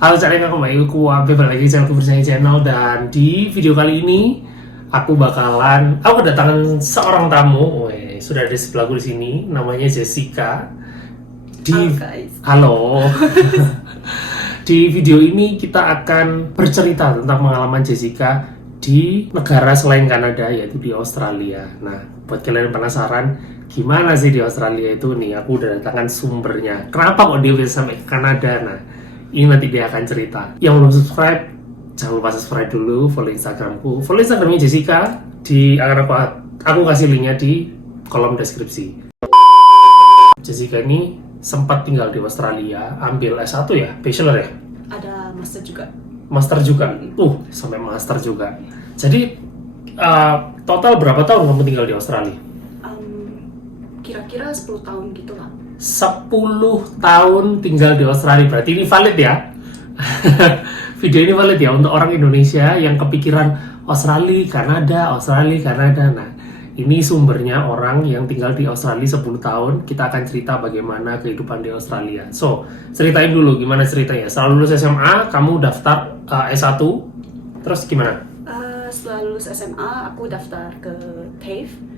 Halo, cari kembali aku balik lagi channel Bersanya Channel. Dan di video kali ini aku kedatangan seorang tamu. Sudah ada di sebelahku di sini, namanya Jessica. Halo guys. Halo. Di video ini kita akan bercerita tentang pengalaman Jessica di negara selain Kanada, yaitu di Australia. Nah, buat kalian yang penasaran gimana sih di Australia itu nih, aku udah datangkan sumbernya. Kenapa kok dia bisa sampai ke Kanada? Nah, ini nanti dia akan cerita. Yang belum subscribe, jangan lupa subscribe dulu, follow Instagramku, follow Instagramnya Jessica aku kasih linknya di kolom deskripsi. Jessica ini sempat tinggal di Australia, ambil S1 ya, bachelor ya? Ada master juga. Master juga? Sampai master juga. Jadi, total berapa tahun kamu tinggal di Australia? Kira-kira 10 tahun gitu lah. 10 tahun tinggal di Australia, berarti ini valid ya? Video ini valid ya untuk orang Indonesia yang kepikiran Australia, Kanada. Nah, ini sumbernya orang yang tinggal di Australia 10 tahun. Kita akan cerita bagaimana kehidupan di Australia. So, ceritain dulu gimana ceritanya. Setelah lulus SMA, kamu daftar S1, terus gimana? Setelah lulus SMA, aku daftar ke TAFE.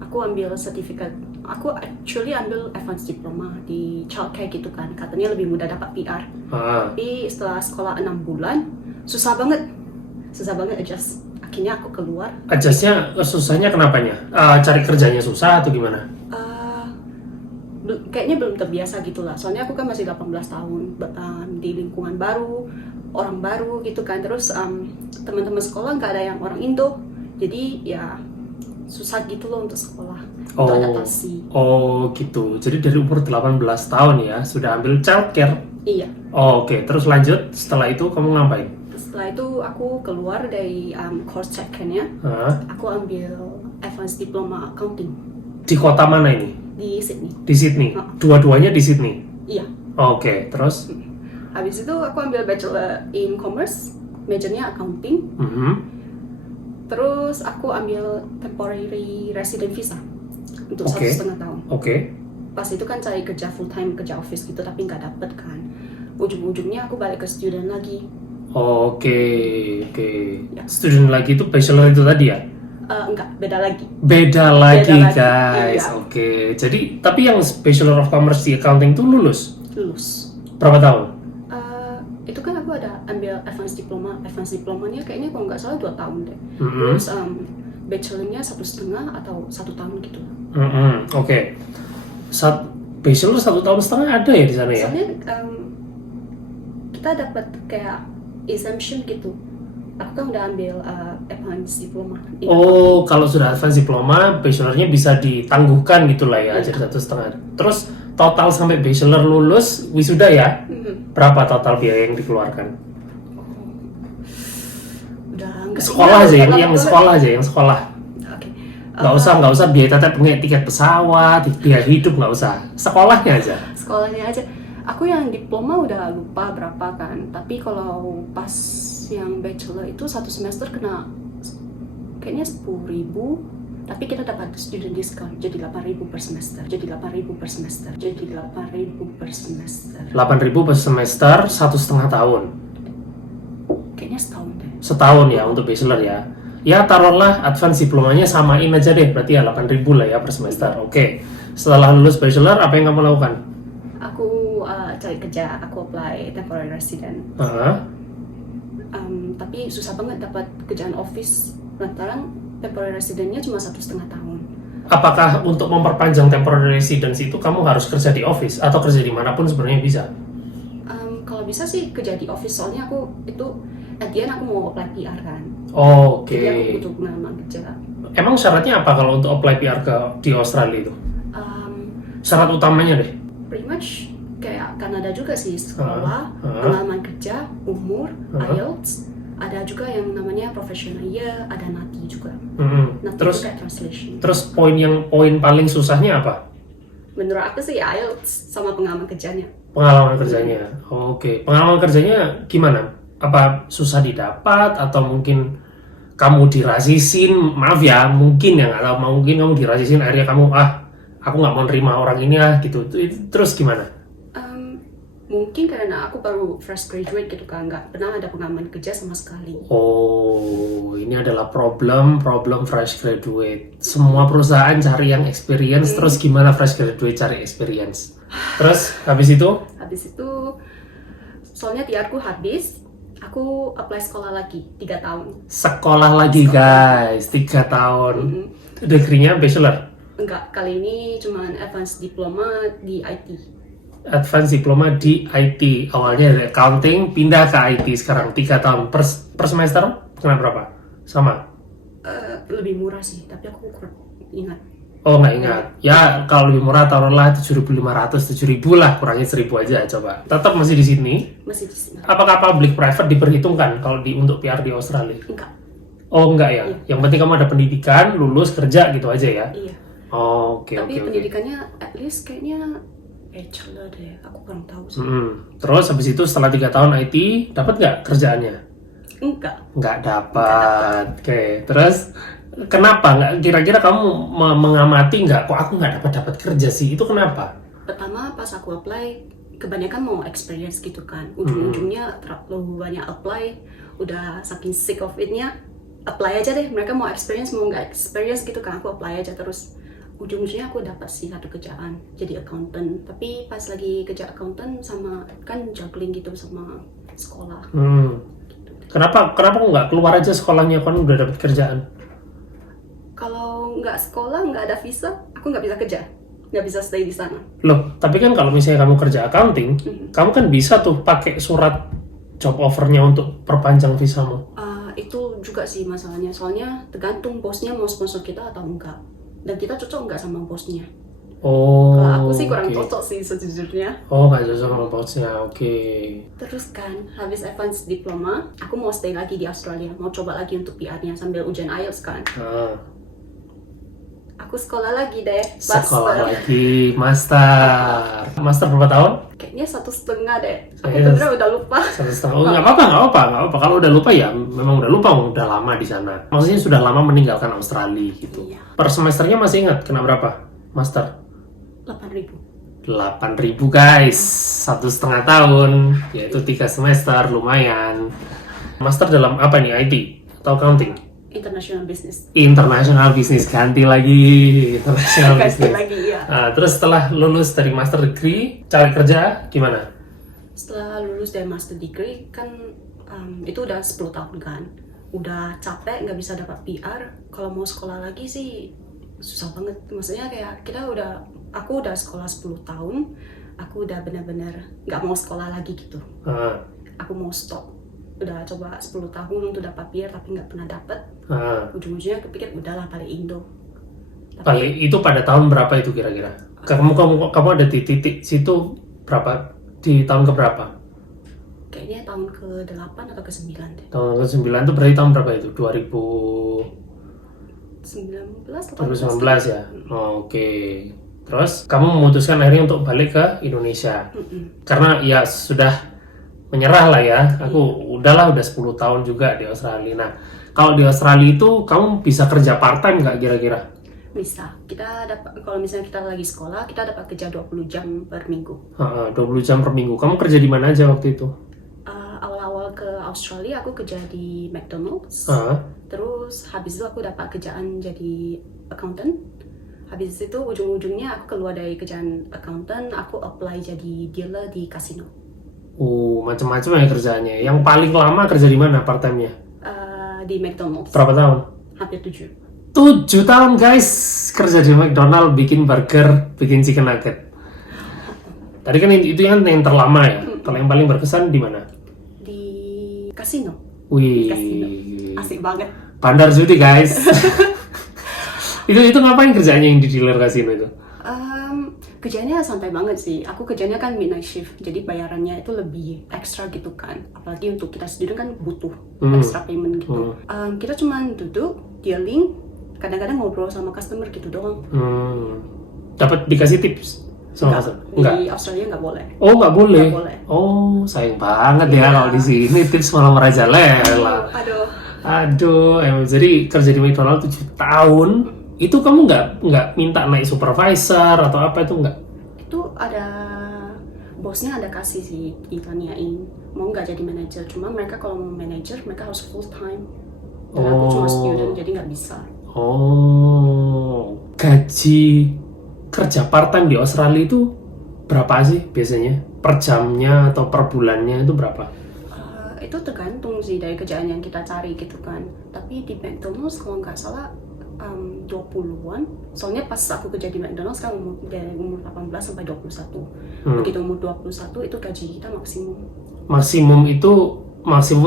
Aku ambil sertifikat. Aku actually ambil advanced diploma di childcare gitu kan. Katanya lebih mudah dapat PR. Tapi setelah sekolah 6 bulan, susah banget adjust. Akhirnya aku keluar. Adjustnya susahnya kenapanya? Cari kerjanya susah atau gimana? Kayaknya belum terbiasa gitu lah. Soalnya aku kan masih 18 tahun di lingkungan baru, orang baru gitu kan. Terus teman-teman sekolah nggak ada yang orang Indo. Jadi ya susah gitu loh untuk sekolah, untuk adaptasi. Oh gitu. Jadi dari umur 18 tahun ya sudah ambil childcare. Iya. Oke. Terus lanjut, setelah itu kamu ngapain? Setelah itu aku keluar dari course childcare-nya. Aku ambil advanced diploma accounting. Di kota mana ini? Di Sydney. Di Sydney. Dua-duanya di Sydney. Iya. Oke. Terus? Habis itu aku ambil bachelor in commerce, majornya accounting. Terus aku ambil temporary resident visa untuk 1,5 tahun. Pas itu kan cari kerja full time, kerja office gitu, tapi nggak dapet kan. Ujung-ujungnya aku balik ke student lagi. Oke. Ya. Student lagi itu bachelor itu tadi ya? Enggak, beda lagi. Beda lagi guys. Iya. Oke. Jadi tapi yang Bachelor of Commerce di accounting itu lulus? Lulus. Berapa tahun? Itu kan aku ada ambil advanced diplomanya kayaknya kalau nggak salah 2 tahun deh. Terus bachelornya 1,5 atau 1 tahun gitu. Oke. Bachelor 1,5 tahun ada ya di sana ya? Soalnya kita dapat kayak exemption gitu. Aku kan udah ambil advanced diploma. Kalau sudah advanced diploma, bachelornya bisa ditangguhkan gitu lah ya, jadi 1,5. Terus total sampai bachelor lulus wisuda ya? Berapa total biaya yang dikeluarkan? Udah enggak. Sekolah aja, yang sekolah. Oke. Nggak usah biaya tiket pesawat, biaya hidup nggak usah. Sekolahnya aja. Aku yang diploma udah lupa berapa kan. Tapi kalau pas yang bachelor itu 1 semester kena kayaknya 10.000. Tapi kita dapat student discount jadi 8.000 per semester. 8.000 per semester 1,5 tahun. Kayaknya setahun deh. Setahun ya untuk bachelor ya. Ya taruhlah advance diplomanya samain aja deh, berarti ya 8.000 lah ya per semester. Oke. Setelah lulus bachelor apa yang kamu lakukan? Aku cari kerja, aku apply temporary resident. Tapi susah banget dapat kerjaan office lantaran temporary residentnya cuma 1,5 tahun. Apakah untuk memperpanjang temporary residence itu kamu harus kerja di office atau kerja dimanapun sebenarnya bisa? Kalau bisa sih kerja di office, soalnya aku itu aku mau apply PR kan. Jadi aku butuh pengalaman kerja. Emang syaratnya apa kalau untuk apply PR di Australia itu? Syarat utamanya deh? Pretty much kayak Kanada juga sih, sekolah, pengalaman kerja, umur, IELTS. Ada juga yang namanya professional year, ada NATI juga. Terus juga translation. Terus poin paling susahnya apa? Menurut aku sih IELTS sama pengalaman kerjanya. Pengalaman kerjanya. Oke. Pengalaman kerjanya gimana? Apa susah didapat atau mungkin kamu dirasisin? Maaf ya, mungkin ya nggak tahu. Mungkin kamu dirasisin, akhirnya kamu aku nggak mau nerima orang ini gitu. Terus gimana? Mungkin karena aku baru fresh graduate gitu kan, nggak pernah ada pengalaman kerja sama sekali. Oh, ini adalah problem fresh graduate. Semua perusahaan cari yang experience, terus gimana fresh graduate cari experience? Terus habis itu? Habis itu, soalnya PR-ku habis, aku apply sekolah lagi 3 tahun. Sekolah lagi guys, 3 tahun. Degree-nya bachelor? Enggak, kali ini cuma advanced diploma di IT. Advanced diploma di IT. Awalnya dari accounting, pindah ke IT sekarang 3 tahun. Per semester kena berapa? Sama? Lebih murah sih, tapi aku kurang ingat. Oh nggak ingat. Ya kalau lebih murah taruhlah 7.500, 7.000 lah, kurangin 1.000 aja coba. Tetap masih di sini? Masih di sini. Apakah public private diperhitungkan kalau untuk PR di Australia? Enggak. Oh enggak ya? Iya. Yang penting kamu ada pendidikan, lulus, kerja gitu aja ya? Iya. Oh, oke. Tapi pendidikannya at least kayaknya bachelor deh, aku kurang tahu sih. Terus habis itu setelah 3 tahun IT, dapat nggak kerjaannya? Enggak. Nggak dapat. Oke, terus kenapa? Nggak, kira-kira kamu mengamati nggak? Kok aku nggak dapat kerja sih? Itu kenapa? Pertama pas aku apply, kebanyakan mau experience gitu kan. Ujung-ujungnya terlalu banyak apply, udah saking sick of it-nya, apply aja deh. Mereka mau experience, mau nggak experience gitu kan, aku apply aja terus. Ujung-ujungnya aku dapat sih satu kerjaan jadi accountant, tapi pas lagi kerja accountant sama kan juggling gitu sama sekolah. Kenapa nggak keluar aja sekolahnya kan udah dapat kerjaan? Kalau nggak sekolah, nggak ada visa, aku nggak bisa kerja, nggak bisa stay di sana. Loh, tapi kan kalau misalnya kamu kerja accounting, kamu kan bisa tuh pakai surat job offer-nya untuk perpanjang visamu. Itu juga sih masalahnya, soalnya tergantung bosnya mau sponsor kita atau enggak. Dan kita cocok nggak sama bosnya. Oh. Kalau aku sih kurang cocok sih sejujurnya. Oh, nggak cocok sama bosnya, oke. Terus kan, habis advance diploma, aku mau stay lagi di Australia, mau coba lagi untuk PR-nya sambil ujian IELTS kan. Aku sekolah lagi deh. Sekolah lagi, master. Master berapa tahun? Kayaknya 1,5 deh. Aku bener udah lupa. 1,5. Oh, nggak apa-apa. Kalau udah lupa ya, memang udah lupa, udah lama di sana. Maksudnya sudah lama meninggalkan Australia gitu. Iya. Per semesternya masih ingat kena berapa? Master? 8.000. 8.000 guys, 1,5 tahun, yaitu 3 semester, lumayan. Master dalam apa nih, IT atau accounting? International Business. International Business, ganti lagi International Business. Lagi ya. Terus setelah lulus dari master degree, cari kerja gimana? Setelah lulus dari master degree kan itu udah 10 tahun kan. Udah capek, nggak bisa dapat PR. Kalau mau sekolah lagi sih susah banget. Maksudnya kayak aku udah sekolah 10 tahun, aku udah benar-benar nggak mau sekolah lagi gitu. Aku mau stop. Udah coba 10 tahun untuk dapat PR tapi nggak pernah dapat. Ujung-ujungnya kepikir udahlah balik Indo. Balik itu pada tahun berapa itu kira-kira? Kamu ada di titik situ berapa? Di tahun ke berapa? Kayaknya tahun ke-8 atau ke-9 deh. Tahun ke-9 itu berarti tahun berapa itu? 2019 ya? Oke. Terus kamu memutuskan akhirnya untuk balik ke Indonesia. Karena ya sudah menyerah lah ya. Aku udah 10 tahun juga di Australia. Nah, kalau di Australia itu kamu bisa kerja part time nggak kira-kira? Bisa. Kita dapat, kalau misalnya kita lagi sekolah, kita dapat kerja 20 jam per minggu. 20 jam per minggu. Kamu kerja di mana aja waktu itu? Awal-awal ke Australia aku kerja di McDonald's. Terus habis itu aku dapat kerjaan jadi accountant. Habis itu ujung-ujungnya aku keluar dari kerjaan accountant, aku apply jadi dealer di kasino. Macam-macam ya kerjanya. Yang paling lama kerja di mana part time-nya? Di McDonald's. Berapa tahun? Hampir 7. 7 tahun guys kerja di McDonald's, bikin burger, bikin chicken nugget. Tadi kan itu yang terlama ya. Kalau yang paling berkesan di mana? Di kasino. Wih, Kasino. Asik banget. Bandar judi guys. itu ngapain kerjanya yang di dealer kasino itu? Kerjanya santai banget sih. Aku kerjanya kan midnight shift, jadi bayarannya itu lebih ekstra gitu kan. Apalagi untuk kita sendiri kan butuh extra payment gitu. Kita cuma duduk, dealing, kadang-kadang ngobrol sama customer gitu doang. Dapat dikasih tips sama customer? Enggak. Di Australia nggak boleh. Oh nggak boleh? Nggak boleh. Oh sayang banget ya kalau di sini tips malah merajalela. Aduh, jadi kerja di McDonald's 7 tahun. Itu kamu nggak minta naik supervisor atau apa itu nggak? Itu ada bosnya ada kasih sih ditanyain mau nggak jadi manajer, cuma mereka kalau mau manajer mereka harus full time dan aku cuma student jadi nggak bisa. Gaji kerja part time di Australia itu berapa sih biasanya? Per jamnya atau per bulannya itu berapa? Itu tergantung sih dari kerjaan yang kita cari gitu kan. Tapi di McDonald's kalau nggak salah 20-an. Soalnya pas aku kerja di McDonald's kan dari umur 18 sampai 21. Begitu umur 21 itu gaji kita maksimum. Maksimum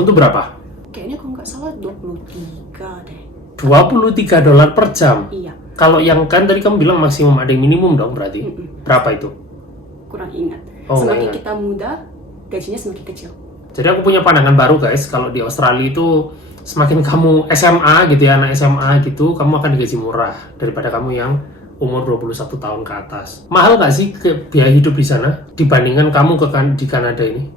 itu berapa? Kayaknya kalau nggak salah 23 deh. $23 per jam? Iya. Kalau yang kan tadi kamu bilang maksimum, ada yang minimum dong berarti? Berapa itu? Kurang ingat. Oh, semakin kita muda, gajinya semakin kecil. Jadi aku punya pandangan baru guys, kalau di Australia itu semakin kamu SMA gitu ya, anak SMA gitu, kamu akan digaji murah daripada kamu yang umur 21 tahun ke atas. Mahal nggak sih biaya hidup di sana dibandingkan kamu di Kanada ini?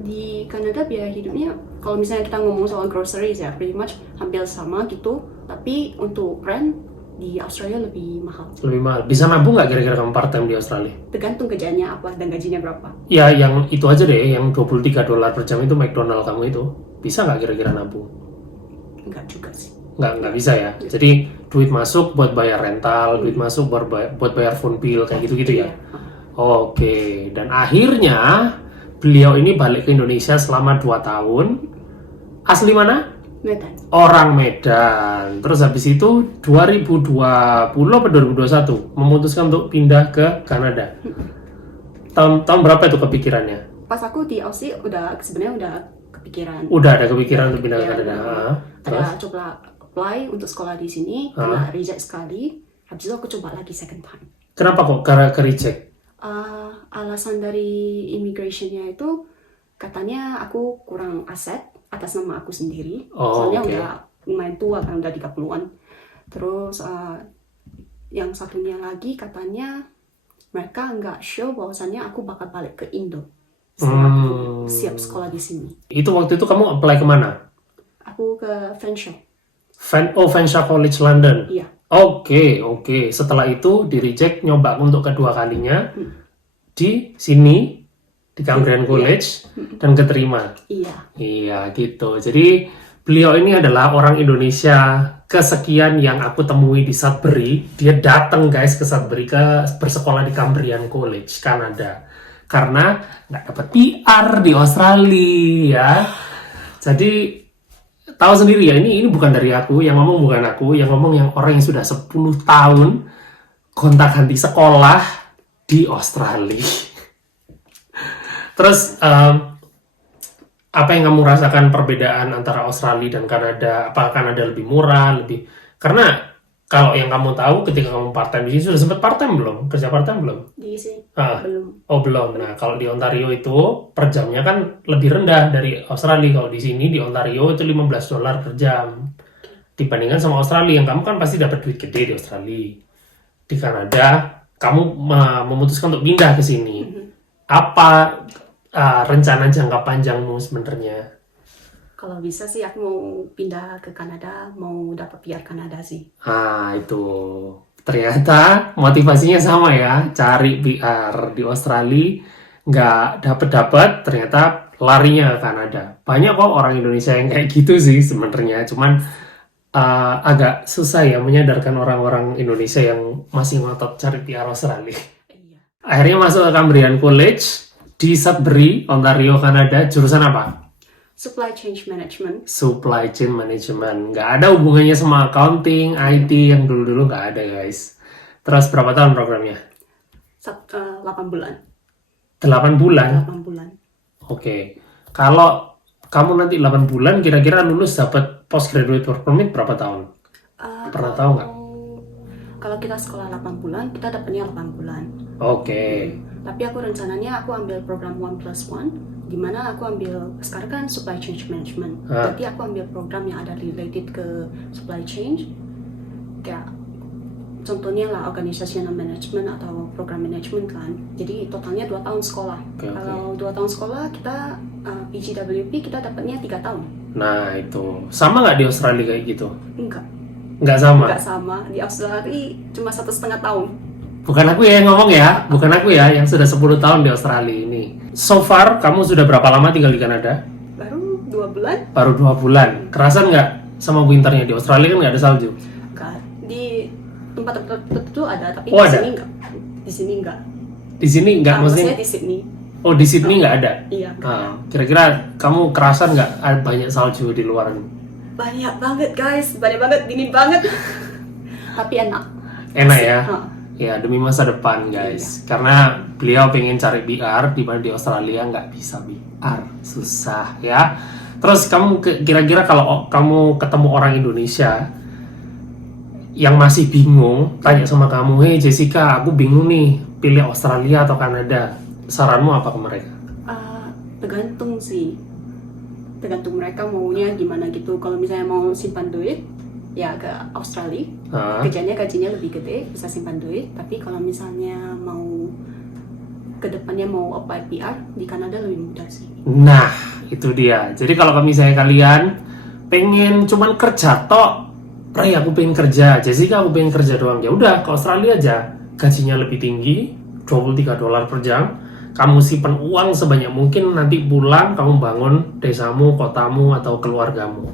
Di Kanada biaya hidupnya, kalau misalnya kita ngomong soal groceries ya, pretty much hampir sama gitu. Tapi untuk rent di Australia lebih mahal. Lebih mahal. Bisa nabung nggak kira-kira kamu part time di Australia? Tergantung kerjaannya apa dan gajinya berapa. Ya, yang itu aja deh, yang $23 per jam itu McDonald kamu itu. Bisa nggak kira-kira nabung? Enggak juga sih. Nggak bisa ya? Jadi duit masuk buat bayar rental, duit masuk buat bayar phone bill, kayak gitu-gitu ya? Oke, dan akhirnya beliau ini balik ke Indonesia selama 2 tahun. Asli mana? Medan. Orang Medan. Terus habis itu 2020 atau 2021 memutuskan untuk pindah ke Kanada. Tahun berapa itu kepikirannya? Pas aku di Aussie sebenarnya udah kepikiran. Udah ada kepikiran untuk pindah ke Kanada. Ada coba apply untuk sekolah di sini, kena reject sekali. Habis itu aku coba lagi second time. Kenapa kok ke reject? Alasan dari immigrationnya itu katanya aku kurang aset atas nama aku sendiri. Soalnya udah lumayan tua kan, udah 30-an. Terus yang satunya lagi katanya mereka nggak sure bahwasannya aku bakal balik ke Indo setelah aku siap sekolah di sini. Itu waktu itu kamu apply kemana? Aku ke Fanshawe. Fanshawe College London? Iya. Oke. Setelah itu di reject, nyoba untuk kedua kalinya di sini, di Cambrian College, dan keterima. Iya gitu. Jadi beliau ini adalah orang Indonesia kesekian yang aku temui di Sudbury. Dia datang guys ke Sudbury bersekolah di Cambrian College, Kanada, karena nggak dapat PR di Australia ya. Jadi tahu sendiri ya, ini bukan dari aku yang ngomong, bukan aku yang ngomong, yang orang yang sudah 10 tahun gonta-ganti sekolah di Australia. Terus apa yang kamu rasakan perbedaan antara Australia dan Kanada? Apakah Kanada lebih murah, karena kalau yang kamu tahu ketika kamu part time di sini, sudah sempat part time belum? Kerja part time belum? Di sini belum. Oh belum. Nah kalau di Ontario itu per jamnya kan lebih rendah dari Australia. Kalau di sini di Ontario itu $15 per jam. Dibandingkan sama Australia, yang kamu kan pasti dapat duit gede di Australia. Di Kanada kamu memutuskan untuk pindah ke sini. Apa rencana jangka panjangmu sebenarnya? Kalau bisa sih aku mau pindah ke Kanada, mau dapat PR Kanada sih. Itu ternyata motivasinya sama ya, cari PR di Australia, nggak dapet, ternyata larinya ke Kanada. Banyak kok orang Indonesia yang kayak gitu sih sebenarnya, cuman agak susah ya menyadarkan orang-orang Indonesia yang masih ngotot cari PR Australia. Akhirnya masuk ke Cambrian College di Sudbury, Ontario, Kanada. Jurusan apa? Supply Chain Management. Supply Chain Management. Nggak ada hubungannya sama accounting, IT yang dulu-dulu nggak ada guys. Terus berapa tahun programnya? 8 bulan. 8 bulan? 8 bulan. Oke. Kalau kamu nanti 8 bulan, kira-kira lulus dapat postgraduate work permit berapa tahun? Pernah tahu nggak? Kalau kita sekolah 8 bulan, kita dapatnya 8 bulan. Oke. Tapi aku rencananya aku ambil program 1+1, di mana aku ambil sekarang kan supply chain management. Jadi aku ambil program yang ada related ke supply chain, kayak contohnya lah organizational management atau program management kan. Jadi totalnya 2 tahun sekolah. Kalau 2 tahun sekolah kita PGWP kita dapatnya 3 tahun. Nah itu sama nggak di Australia kayak gitu? Enggak. Nggak sama? Nggak sama. Di Australia cuma 1,5 tahun. Bukan aku ya yang ngomong ya, bukan aku ya yang sudah 10 tahun di Australia ini. So far, kamu sudah berapa lama tinggal di Kanada? Baru 2 bulan. Baru 2 bulan. Kerasan nggak sama winternya? Di Australia kan nggak ada salju. Enggak. Di tempat-tempat tertentu ada, tapi Oh, di ada? sini enggak. Di sini enggak. Di sini nggak, Maksudnya maksudnya? di Sydney. Oh, di Sydney nggak ada? Iya. Kira-kira kamu kerasan nggak ada banyak salju di luar ini? Banyak banget guys, banyak banget, dingin banget. Tapi enak. Enak ya? Hah. Ya, demi masa depan guys. Karena beliau pengen cari PR, di mana di Australia nggak bisa PR. Susah ya. Terus kamu kira-kira kalau kamu ketemu orang Indonesia yang masih bingung, tanya sama kamu, "Hey Jessica, aku bingung nih, pilih Australia atau Kanada." Saranmu apa ke mereka? Tergantung sih. Tergantung mereka maunya gimana gitu. Kalau misalnya mau simpan duit, ya ke Australia. Hah? Gajinya lebih gede, bisa simpan duit. Tapi kalau misalnya mau kedepannya mau apply PR di Kanada lebih mudah sih. Nah, itu dia. Jadi kalau misalnya kalian pengen cuman kerja tok, Ray aku pengen kerja, Jessica aku pengen kerja doang, ya udah ke Australia aja. Gajinya lebih tinggi, $23 per jam. Kamu simpan uang sebanyak mungkin, nanti pulang kamu bangun desamu, kotamu, atau keluargamu.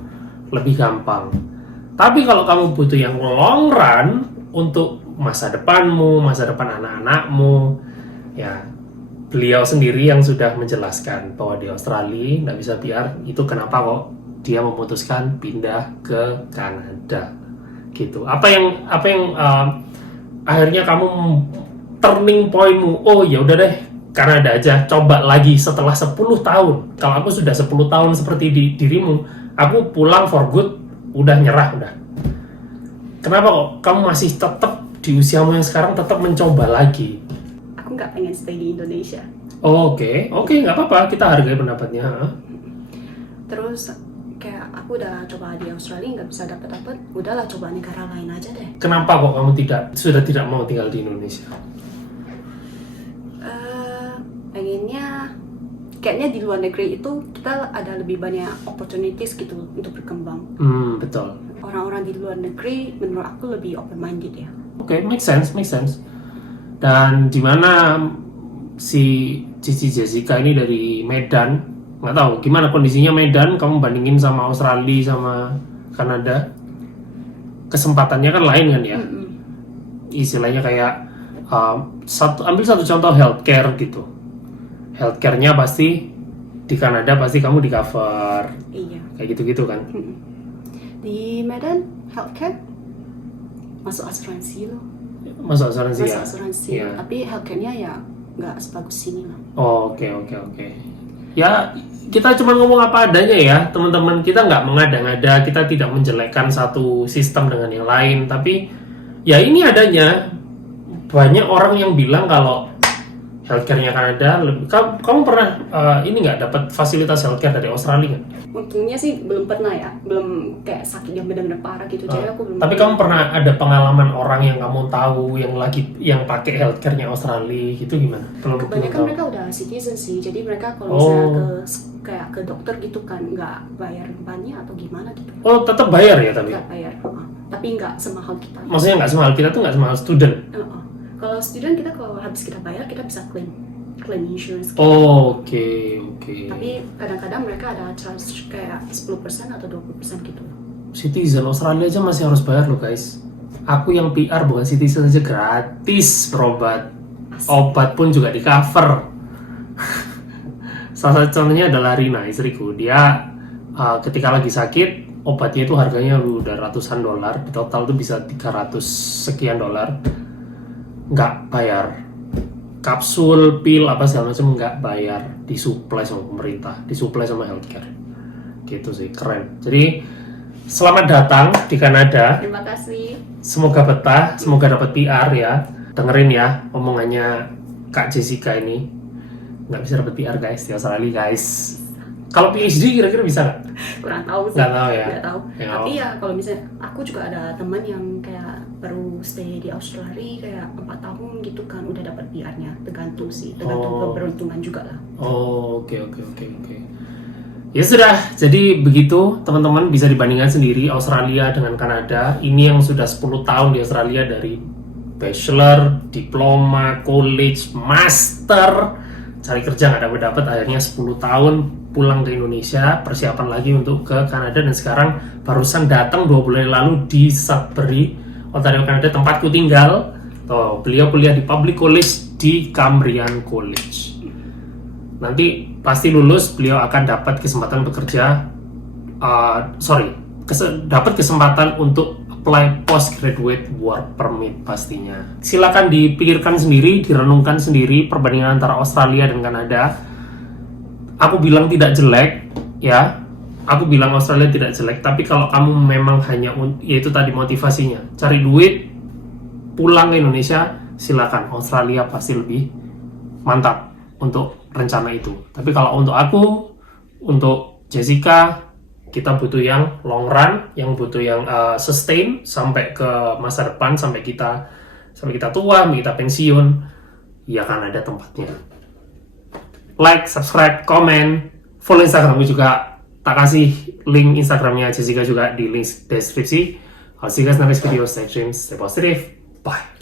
Lebih gampang. Tapi kalau kamu butuh yang long run untuk masa depanmu, masa depan anak-anakmu, ya beliau sendiri yang sudah menjelaskan bahwa di Australia nggak bisa PR. Itu kenapa kok dia memutuskan pindah ke Kanada gitu. Apa yang akhirnya kamu turning pointmu, oh ya udah deh Kanada aja, coba lagi setelah 10 tahun. Kalau aku sudah 10 tahun seperti dirimu, aku pulang for good, udah nyerah udah. Kenapa kok kamu masih tetap di usiamu yang sekarang tetap mencoba lagi? Aku nggak pengen stay di Indonesia. Oke, nggak apa-apa, kita hargai pendapatnya. Terus kayak aku udah coba di Australia nggak bisa dapat, udahlah coba negara lain aja deh. Kenapa kok kamu sudah tidak mau tinggal di Indonesia? Pengennya kayaknya di luar negeri itu kita ada lebih banyak opportunities gitu untuk berkembang. Betul. Orang-orang di luar negeri menurut aku lebih open minded ya. Oke, make sense. Dan di mana si Cici Jessica ini dari Medan, nggak tahu gimana kondisinya Medan, kamu bandingin sama Australia sama Kanada, kesempatannya kan lain kan ya. Istilahnya kayak ambil satu contoh healthcare gitu. Healthcare-nya pasti di Kanada pasti kamu di cover. Iya. Kayak gitu-gitu kan. Di Medan healthcare masuk asuransi loh. Masuk asuransi Masuk ya? asuransi. Iya. Tapi healthcare-nya ya nggak sebagus sini lah. Oke. Ya, kita cuma ngomong apa adanya ya, teman-teman. Kita nggak mengada-ngada, kita tidak menjelekkan satu sistem dengan yang lain. Tapi, ya ini adanya. Banyak orang yang bilang kalau healthcare-nya Kanada lebih... Kamu pernah ini nggak dapat fasilitas healthcare dari Australia nggak? Untungnya sih belum pernah ya. Belum kayak sakit yang benar-benar parah gitu. Jadi aku belum Tapi kamu pernah ada pengalaman orang yang kamu tahu yang pakai healthcare-nya Australia gitu gimana? Kebanyakan mereka udah citizen sih. Jadi mereka kalau misalnya kayak ke dokter gitu kan nggak bayar banyak atau gimana gitu. Oh, tetap bayar ya tapi? Nggak bayar. Tapi nggak semahal kita. Maksudnya nggak semahal kita tuh nggak semahal student? Kalau student kita kalau habis kita bayar kita bisa claim insurance. Oke. Tapi kadang-kadang mereka ada charge kayak 10% atau 20% gitu. Citizen Australia aja masih harus bayar loh guys. Aku yang PR bukan citizen aja gratis berobat. Obat pun juga di cover. Salah satu contohnya adalah Rina, istriku. Dia ketika lagi sakit, obatnya itu harganya udah ratusan dolar. Di total tuh bisa 300 sekian dolar. Nggak bayar. Kapsul, pil, apa segala macam nggak bayar. Disuplai sama pemerintah, disuplai sama healthcare. Gitu sih, keren. Jadi selamat datang di Kanada. Terima kasih. Semoga betah, semoga dapat PR ya. Dengerin ya omongannya Kak Jessica ini. Nggak bisa dapat PR guys di Australia guys. Kalau PhD kira-kira bisa nggak? Kurang tahu sih. Nggak tahu ya. Nggak tahu. Ya. Tapi ya kalau misalnya aku juga ada teman yang kayak baru stay di Australia kayak 4 tahun gitu kan udah dapat PR-nya. Tergantung sih, tergantung keberuntungan juga lah. Oke. Ya sudah, jadi begitu teman-teman bisa dibandingkan sendiri Australia dengan Kanada. Ini yang sudah 10 tahun di Australia dari bachelor, diploma, college, master, cari kerja nggak dapat, akhirnya 10 tahun pulang ke Indonesia, persiapan lagi untuk ke Kanada, dan sekarang barusan datang 2 bulan lalu di Sudbury, Ontario, Kanada, tempatku tinggal. Tuh, beliau kuliah di Public College di Cambrian College. Nanti pasti lulus, beliau akan dapat kesempatan bekerja, dapat kesempatan untuk apply postgraduate work permit pastinya. Silakan dipikirkan sendiri, direnungkan sendiri perbandingan antara Australia dan Kanada. Aku bilang tidak jelek, ya. Aku bilang Australia tidak jelek, tapi kalau kamu memang hanya, yaitu tadi motivasinya, cari duit, pulang ke Indonesia, silakan. Australia pasti lebih mantap untuk rencana itu. Tapi kalau untuk aku, untuk Jessica, kita butuh yang long run, yang butuh yang sustain sampai ke masa depan, sampai kita tua, sampai kita pensiun. Ya kan ada tempatnya. Like, subscribe, comment, follow Instagramku juga. Tak kasih link Instagramnya Jessica juga di link deskripsi. I'll see you guys in the next video. Stay tuned, stay positive. Bye.